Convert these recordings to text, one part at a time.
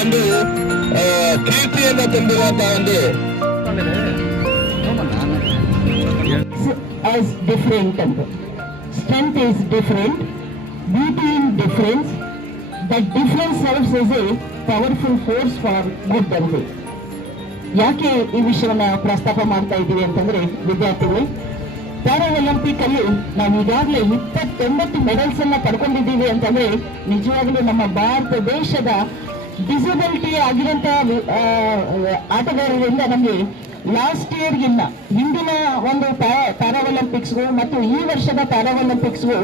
ಒಂದು ಕೀರ್ತಿಯನ್ನು ತಂದಿರುವಂತಹ ಒಂದು as different temple. Strength is different, beauty in difference. That difference serves as a powerful force for good ante. ಯಾಕೆ ಈ ವಿಷಯವನ್ನ ಪ್ರಸ್ತಾಪ ಮಾಡ್ತಾ ಇದ್ದೀವಿ ಅಂತಂದ್ರೆ ವಿದ್ಯಾರ್ಥಿಗಳು, ಪ್ಯಾರಾ ಒಲಿಂಪಿಕ್ ಅಲ್ಲಿ ನಾವು ಈಗಾಗಲೇ 29 ಮೆಡಲ್ಸ್ ಅನ್ನ ಪಡ್ಕೊಂಡಿದ್ದೀವಿ ಅಂತಂದ್ರೆ ನಿಜವಾಗ್ಲೂ ನಮ್ಮ ಭಾರತ ದೇಶದ ಡಿಸಬಿಲಿಟಿ ಆಗಿರುವಂತಹ ಆಟಗಾರರಿಂದ ನಮಗೆ ಲಾಸ್ಟ್ ಇಯರ್ಗಿನ್ನ ಹಿಂದಿನ ಒಂದು ಪ್ಯಾರಾ ಒಲಿಂಪಿಕ್ಸ್ಗೂ ಮತ್ತು ಈ ವರ್ಷದ ಪ್ಯಾರಾ ಒಲಿಂಪಿಕ್ಸ್ಗೂ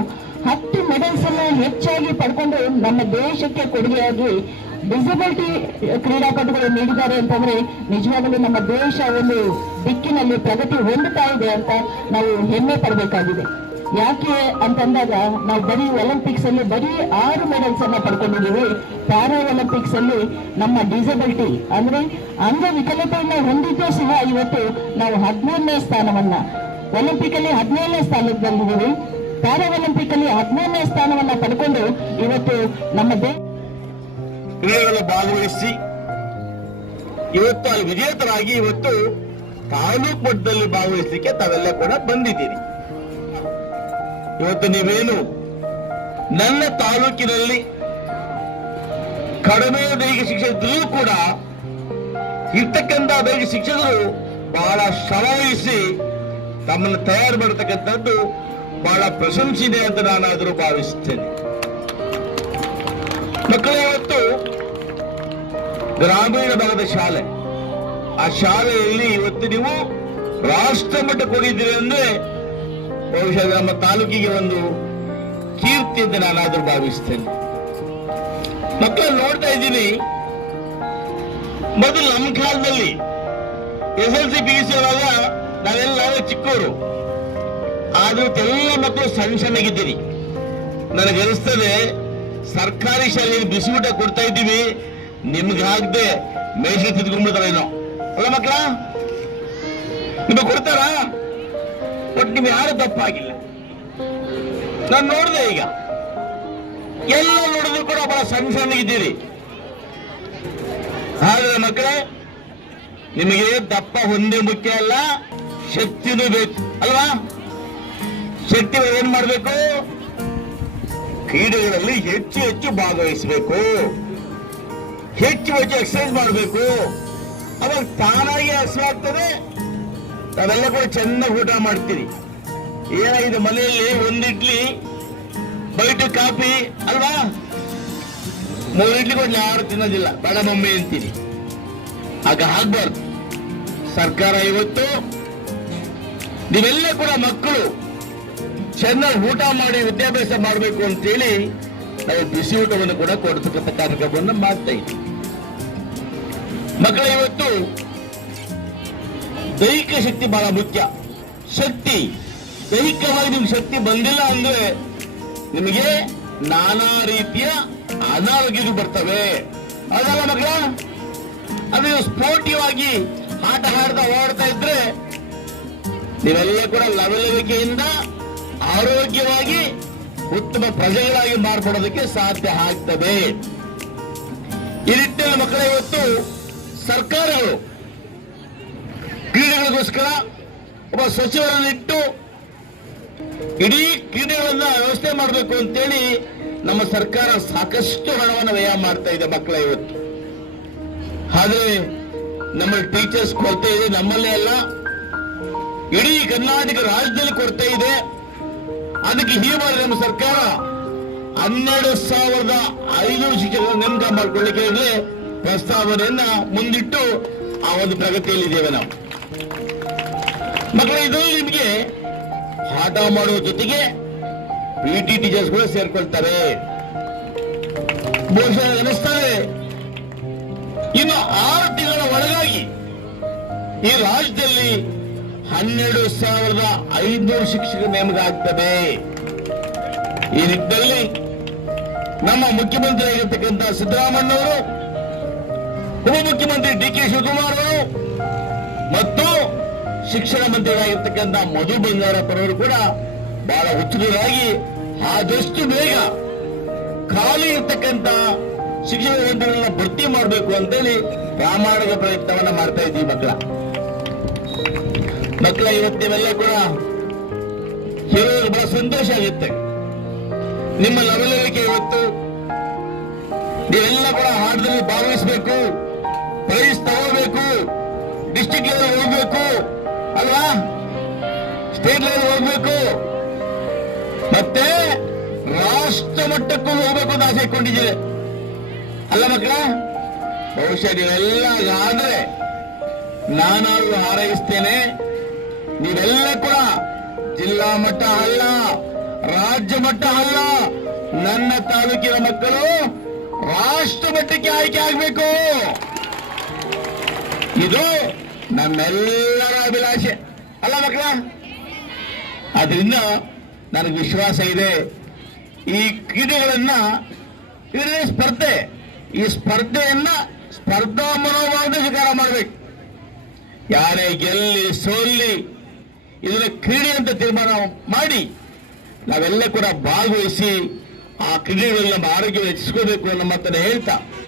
10 ಮೆಡಲ್ಸ್ ಅನ್ನು ಹೆಚ್ಚಾಗಿ ಪಡ್ಕೊಂಡು ನಮ್ಮ ದೇಶಕ್ಕೆ ಕೊಡುಗೆಯಾಗಿ ಡಿಸಬಿಲಿಟಿ ಕ್ರೀಡಾಪಟುಗಳು ನೀಡಿದ್ದಾರೆ ಅಂತಂದ್ರೆ ನಿಜವಾಗಲೂ ನಮ್ಮ ದೇಶ ಒಂದು ದಿಕ್ಕಿನಲ್ಲಿ ಪ್ರಗತಿ ಹೊಂದುತ್ತಾ ಇದೆ ಅಂತ ನಾವು ಹೆಮ್ಮೆ ಪಡಬೇಕಾಗಿದೆ. ಯಾಕೆ ಅಂತಂದಾಗ ನಾವು ಬರೀ ಒಲಿಂಪಿಕ್ಸ್ ಅಲ್ಲಿ ಬರೀ 6 ಮೆಡಲ್ಸ್ ಅನ್ನ ಪಡ್ಕೊಂಡಿದ್ದೀವಿ. ಪ್ಯಾರಾ ಒಲಿಂಪಿಕ್ಸ್ ಅಲ್ಲಿ ನಮ್ಮ ಡಿಸಬಿಲಿಟಿ ಅಂದ್ರೆ ಅಂಗವಿಕಲತೆಯನ್ನು ಹೊಂದಿದ್ದು ಸಹ ಇವತ್ತು ನಾವು 13ನೇ ಸ್ಥಾನವನ್ನ, ಒಲಿಂಪಿಕ್ ಅಲ್ಲಿ 17ನೇ ಸ್ಥಾನದಲ್ಲಿದ್ದೀವಿ. ಪ್ಯಾರಾ ಒಲಿಂಪಿಕ್ ಅಲ್ಲಿ 13ನೇ ಸ್ಥಾನವನ್ನ ಪಡ್ಕೊಂಡು ಇವತ್ತು ನಮ್ಮ ಕ್ರೀಡೆಗಳಲ್ಲಿ ಭಾಗವಹಿಸಿ ಇವತ್ತು ಅಲ್ಲಿ ವಿಜೇತರಾಗಿ ಇವತ್ತು ತಾಲೂಕು ಮಟ್ಟದಲ್ಲಿ ಭಾಗವಹಿಸಲಿಕ್ಕೆ ತಾವೆಲ್ಲ ಕೂಡ ಬಂದಿದ್ದೀರಿ. ಇವತ್ತು ನೀವೇನು ನನ್ನ ತಾಲೂಕಿನಲ್ಲಿ ಕಡಿಮೆ ದೈಹಿಕ ಶಿಕ್ಷಣ ಇದ್ರೂ ಕೂಡ ಇರ್ತಕ್ಕಂಥ ದೈಹಿಕ ಶಿಕ್ಷಕರು ಬಹಳ ಶ್ರಮವಹಿಸಿ ತಮ್ಮನ್ನು ತಯಾರು ಮಾಡತಕ್ಕಂಥದ್ದು ಬಹಳ ಪ್ರಶಂಸನೀಯ ಅಂತ ನಾನಾದರೂ ಭಾವಿಸುತ್ತೇನೆ. ಮಕ್ಕಳು ಇವತ್ತು ಗ್ರಾಮೀಣ ಭಾಗದ ಶಾಲೆ, ಆ ಶಾಲೆಯಲ್ಲಿ ಇವತ್ತು ನೀವು ರಾಷ್ಟ್ರ ಮಟ್ಟಕ್ಕೆ ಹೋಗಿದ್ದೀರಿ ಅಂದ್ರೆ ಬಹುಶಃ ನಮ್ಮ ತಾಲೂಕಿಗೆ ಒಂದು ಕೀರ್ತಿ ಅಂತ ನಾನಾದ್ರೂ ಭಾವಿಸ್ತೇನೆ. ಮಕ್ಕಳನ್ನು ನೋಡ್ತಾ ಇದ್ದೀನಿ, ಮೊದಲು ನಮ್ಮ ಕಾಲದಲ್ಲಿ SLC PUC ನಾವೆಲ್ಲ ಚಿಕ್ಕವರು, ಆದ್ರೂ ಎಲ್ಲ ಮಕ್ಕಳು ಸಣ್ಣ ಸಣ್ಣಗಿದ್ದೀರಿ. ನನಗನಿಸ್ತದೆ ಸರ್ಕಾರಿ ಶಾಲೆಯಲ್ಲಿ ಬಿಸಿಯೂಟ ಕೊಡ್ತಾ ಇದ್ದೀವಿ, ನಿಮ್ಗೆ ಹಾಕದೆ ಮೇಷ ತಿದ್ಕೊಂಡ್ಬಿಡ್ತಾರೇನೋ ಅಲ್ಲ ಮಕ್ಕಳ? ನಿಮಗೆ ಕೊಡ್ತಾರ? ಒಟ್ಟು ನಿಮ್ಗೆ ಯಾರು ತಪ್ಪಾಗಿಲ್ಲ. ನಾನು ನೋಡಿದೆ, ಈಗ ಎಲ್ಲ ನೋಡಿದ್ರು ಕೂಡ ಬಹಳ ಸಣ್ಣ ಸಣ್ಣಗಿದ್ದೀರಿ. ಹಾಗಾದ್ರೆ ಮಕ್ಕಳೇ, ನಿಮಗೆ ದಪ್ಪ ಒಂದೇ ಮುಖ್ಯ ಅಲ್ಲ, ಶಕ್ತಿನೂ ಬೇಕು ಅಲ್ವಾ? ಶಕ್ತಿ ಏನ್ ಮಾಡ್ಬೇಕು? ಕ್ರೀಡೆಗಳಲ್ಲಿ ಹೆಚ್ಚು ಹೆಚ್ಚು ಭಾಗವಹಿಸಬೇಕು, ಹೆಚ್ಚು ಹೆಚ್ಚು ಎಕ್ಸರ್ಸೈಸ್ ಮಾಡಬೇಕು. ಅವಾಗ ತಾನಾಗಿ ಹಸಿವಾಗ್ತದೆ, ನಾವೆಲ್ಲ ಕೂಡ ಚೆನ್ನಾಗಿ ಊಟ ಮಾಡ್ತೀರಿ. ಏನಾಗಿದೆ ಮನೆಯಲ್ಲಿ ಒಂದು ಇಡ್ಲಿ ಬೈಟು ಕಾಫಿ ಅಲ್ವಾ? 3 ಇಡ್ಲಿ ಕೊಡ್ಲಿ ಯಾರು ತಿನ್ನೋದಿಲ್ಲ, ಬೇಡ ಮಮ್ಮಿ ಅಂತೀರಿ. ಆಗ ಆಗ್ಬಾರ್ದು. ಸರ್ಕಾರ ಇವತ್ತು ನೀವೆಲ್ಲ ಕೂಡ ಮಕ್ಕಳು ಚೆನ್ನಾಗಿ ಊಟ ಮಾಡಿ ವಿದ್ಯಾಭ್ಯಾಸ ಮಾಡಬೇಕು ಅಂತೇಳಿ ನಾವು ಬಿಸಿ ಊಟವನ್ನು ಕೂಡ ಕೊಡ್ತಕ್ಕಂಥ ಕಾರ್ಯಕ್ರಮವನ್ನು ಮಾಡ್ತಾ ಇದ್ದೀವಿ. ಮಕ್ಕಳ ಇವತ್ತು ದೈಹಿಕ ಶಕ್ತಿ ಬಹಳ ಮುಖ್ಯ. ಶಕ್ತಿ ದೈಹಿಕವಾಗಿ ನಿಮ್ಗೆ ಶಕ್ತಿ ಬಂದಿಲ್ಲ ಅಂದ್ರೆ ನಿಮಗೆ ನಾನಾ ರೀತಿಯ ಅನಾರೋಗ್ಯಗಳು ಬರ್ತವೆ, ಅದಲ್ಲ ಮಕ್ಕಳ? ಅದು ಸ್ಪೋರ್ಟಿವ್ ಆಗಿ ಆಟ ಆಡ್ತಾ ಓಡ್ತಾ ಇದ್ರೆ ನೀವೆಲ್ಲ ಕೂಡ ಲವಲವಿಕೆಯಿಂದ ಆರೋಗ್ಯವಾಗಿ ಉತ್ತಮ ಪ್ರಜೆಗಳಾಗಿ ಮಾರ್ಪಡೋದಕ್ಕೆ ಸಾಧ್ಯ ಆಗ್ತದೆ. ಈ ನಿಟ್ಟಿನಲ್ಲಿ ಮಕ್ಕಳ ಇವತ್ತು ಸರ್ಕಾರಗಳು ಕ್ರೀಡೆಗಳಿಗೋಸ್ಕರ ಒಬ್ಬ ಸಚಿವರನ್ನಿಟ್ಟು ಇಡೀ ಕ್ರೀಡೆಗಳನ್ನ ವ್ಯವಸ್ಥೆ ಮಾಡಬೇಕು ಅಂತೇಳಿ ನಮ್ಮ ಸರ್ಕಾರ ಸಾಕಷ್ಟು ಹಣವನ್ನು ವ್ಯಯ ಮಾಡ್ತಾ ಇದೆ ಮಕ್ಕಳ ಇವತ್ತು. ಆದ್ರೆ ನಮ್ಮ ಟೀಚರ್ಸ್ ಕೊರತೆ ಇದೆ, ನಮ್ಮಲ್ಲೇ ಅಲ್ಲ ಇಡೀ ಕರ್ನಾಟಕ ರಾಜ್ಯದಲ್ಲಿ ಕೊರತೆ ಇದೆ. ಅದಕ್ಕೆ ಹೀಗೆ ಮಾಡಿದ ನಮ್ಮ ಸರ್ಕಾರ 12,500 ಶಿಕ್ಷಕರ ನೇಮಕ ಮಾಡಿಕೊಳ್ಳಿಕ್ಕೆ ಪ್ರಸ್ತಾವನೆಯನ್ನ ಮುಂದಿಟ್ಟು ಆ ಒಂದು ಪ್ರಗತಿಯಲ್ಲಿದ್ದೇವೆ ನಾವು. ಮಕ್ಕಳು ಇದರಲ್ಲಿ ನಿಮಗೆ ಆಟ ಮಾಡುವ ಜೊತೆಗೆ PT ಟೀಚರ್ಸ್ ಕೂಡ ಸೇರ್ಕೊಳ್ತಾರೆ. ಬಹುಶಃ ಅನಿಸ್ತಾರೆ ಇನ್ನು 6 ತಿಂಗಳ ಒಳಗಾಗಿ ಈ ರಾಜ್ಯದಲ್ಲಿ 12,500 ಶಿಕ್ಷಕರ ನೇಮಕ ಆಗ್ತದೆ. ಈ ನಿಟ್ಟಿನಲ್ಲಿ ನಮ್ಮ ಮುಖ್ಯಮಂತ್ರಿ ಆಗಿರ್ತಕ್ಕಂಥ ಸಿದ್ದರಾಮಯ್ಯನವರು, ಉಪಮುಖ್ಯಮಂತ್ರಿ DK ಶಿವಕುಮಾರ್ ಅವರು ಮತ್ತು ಶಿಕ್ಷಣ ಮಂತ್ರಿಗಳಾಗಿರ್ತಕ್ಕಂಥ ಮಧು ಬಂಗಾರಪ್ಪನವರು ಕೂಡ ಬಹಳ ಉತ್ಸುಕರಾಗಿ ಆದಷ್ಟು ಬೇಗ ಖಾಲಿ ಇರ್ತಕ್ಕಂಥ ಶಿಕ್ಷಕ ಹುದ್ದೆಗಳನ್ನ ಭರ್ತಿ ಮಾಡಬೇಕು ಅಂತೇಳಿ ಪ್ರಾಮಾಣಿಕ ಪ್ರಯತ್ನವನ್ನ ಮಾಡ್ತಾ ಇದ್ದೀವಿ ಮಕ್ಕಳ ಇವತ್ತು ನೀವೆಲ್ಲ ಕೂಡ ಹೇಳೋದು ಬಹಳ ಸಂತೋಷ ಆಗುತ್ತೆ. ನಿಮ್ಮ ಲವಲವಿಕೆ ಇವತ್ತು ನೀವೆಲ್ಲ ಕೂಡ ಹಾಡದಲ್ಲಿ ಭಾಗವಹಿಸಬೇಕು, ಪ್ರೈಸ್ ತಗೋಬೇಕು, ಡಿಸ್ಟ್ರಿಕ್ಟ್ ಲೆವೆಲ್ ಹೋಗ್ಬೇಕು ಅಲ್ವಾ, ಸ್ಟೇಟ್ ಲೆವೆಲ್ ಹೋಗ್ಬೇಕು, ಮತ್ತೆ ರಾಷ್ಟ್ರ ಮಟ್ಟಕ್ಕೂ ಹೋಗ್ಬೇಕು ಅಂತ ಆಸೆ ಇಟ್ಕೊಂಡಿದ್ದೀರಿ ಅಲ್ಲ ಮಕ್ಕಳ. ಬಹುಶಃ ನೀವೆಲ್ಲ ಆದ್ರೆ ನಾನಾದ್ರೂ ಹಾರೈಸ್ತೇನೆ. ನೀವೆಲ್ಲ ಕೂಡ ಜಿಲ್ಲಾ ಮಟ್ಟ ಅಲ್ಲ, ರಾಜ್ಯ ಮಟ್ಟ ಅಲ್ಲ, ನನ್ನ ತಾಲೂಕಿನ ಮಕ್ಕಳು ರಾಷ್ಟ್ರ ಮಟ್ಟಕ್ಕೆ ಆಯ್ಕೆ ಆಗಬೇಕು. ಇದು ನಮ್ಮೆಲ್ಲರ ಅಭಿಲಾಷೆ ಅಲ್ಲ ಮಕ್ಕಳ. ಆದ್ರಿಂದ ನನಗೆ ವಿಶ್ವಾಸ ಇದೆ, ಈ ಕ್ರೀಡೆಗಳನ್ನ ಇದರ ಸ್ಪರ್ಧೆ, ಈ ಸ್ಪರ್ಧೆಯನ್ನ ಸ್ಪರ್ಧಾ ಮನೋಭಾವದ ಸ್ವೀಕಾರ ಮಾಡಬೇಕು. ಯಾರೇ ಗೆಲ್ಲಿ ಸೋಲ್ಲಿ ಇದನ್ನ ಕ್ರೀಡೆ ಅಂತ ತೀರ್ಮಾನ ಮಾಡಿ ನಾವೆಲ್ಲ ಕೂಡ ಭಾಗವಹಿಸಿ ಆ ಕ್ರೀಡೆಗಳಲ್ಲಿ ನಮ್ಮ ಆರೋಗ್ಯ ಹೆಚ್ಚಿಸ್ಕೋಬೇಕು ಅನ್ನೋ ಮಾತನ್ನ ಹೇಳ್ತಾ